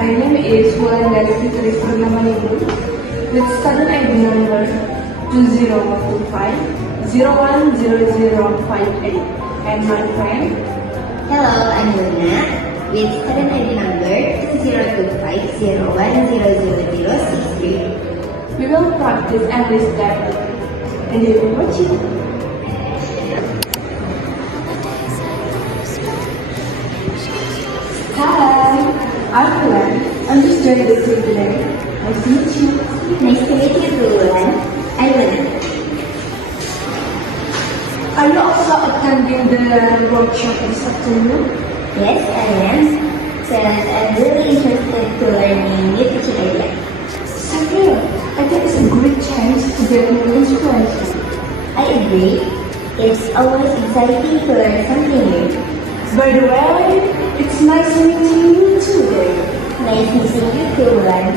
My name is Wulan Gayatri Tristurnamaningru with student ID number 20125 and my friend. Hello, I'm Luna with student ID number 202501000063. We will practice English dialogue. And you will watch it. Hi, I'm Wulan. I'm just joining the team today. Nice to meet you. Nice to meet you too, Wulan. I'm Luna. Are you also attending the workshop this afternoon? Yes, I am. Since I'm really interested to learning new teaching ideas. Safir, I think it's a great chance to get more inspiration. I agree. It's always exciting to learn something new. By the way, it's nice meeting you today. Nice meeting you too, Wulan.